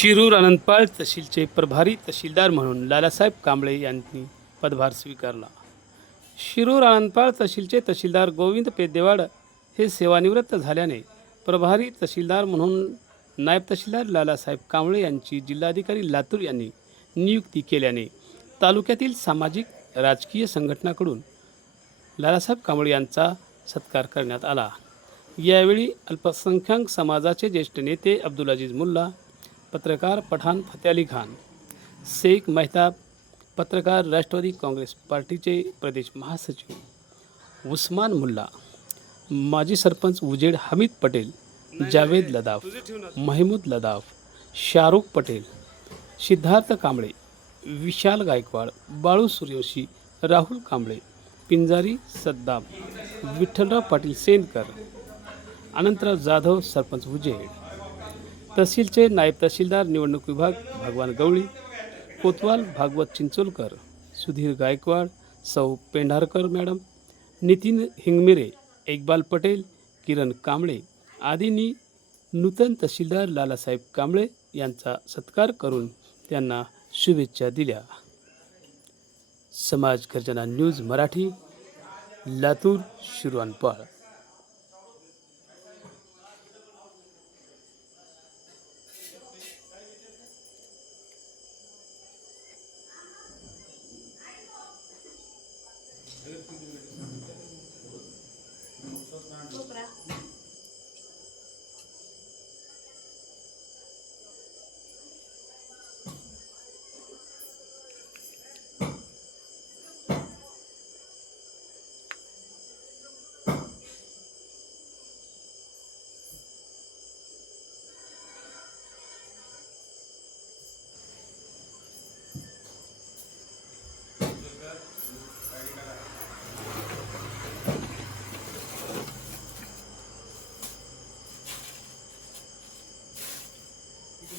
शिरूर अनंतपाळ तहसीलचे प्रभारी तहसीलदार म्हणून लालासाहेब कांबळे यांनी पदभार स्वीकारला. शिरूर अनंतपाळ तहसीलचे तहसीलदार गोविंद पेदेवाड हे सेवानिवृत्त झाल्याने प्रभारी तहसीलदार म्हणून नायब तहसीलदार लालासाहेब कांबळे यांची जिल्हाधिकारी लातूर यांनी नियुक्ती केल्याने तालुक्यातील सामाजिक राजकीय संघटनाकडून लालासाहेब कांबळे यांचा सत्कार करण्यात आला. यावेळी अल्पसंख्याक समाजाचे ज्येष्ठ नेते अब्दुल अजीज मुल्ला पत्रकार पठाण फते अली खान शेख मेहताब पत्रकार राष्ट्रवादी काँग्रेस पार्टीचे प्रदेश महासचिव उस्मान मुल्ला माजी सरपंच उजेड हमीद पटेल जावेद लदाफ महमूद लदाफ शाहरुख पटेल सिद्धार्थ कांबळे विशाल गायकवाड बाळू सूर्यवंशी राहुल कांबळे पिंजारी सद्दाम विठ्ठलराव पाटील सेनकर अनंतराव जाधव सरपंच उजेड तहसीलचे नायब तहसीलदार निवडणूक विभाग भगवान गवळी कोतवाल भागवत चिंचोलकर सुधीर गायकवाड सौ पेंढारकर मॅडम नितीन हिंगमिरे इकबाल पटेल किरण कांबळे आदींनी नूतन तहसीलदार लालासाहेब कांबळे यांचा सत्कार करून त्यांना शुभेच्छा दिल्या. समाज गर्जना न्यूज मराठी लातूर शिरवानपाळ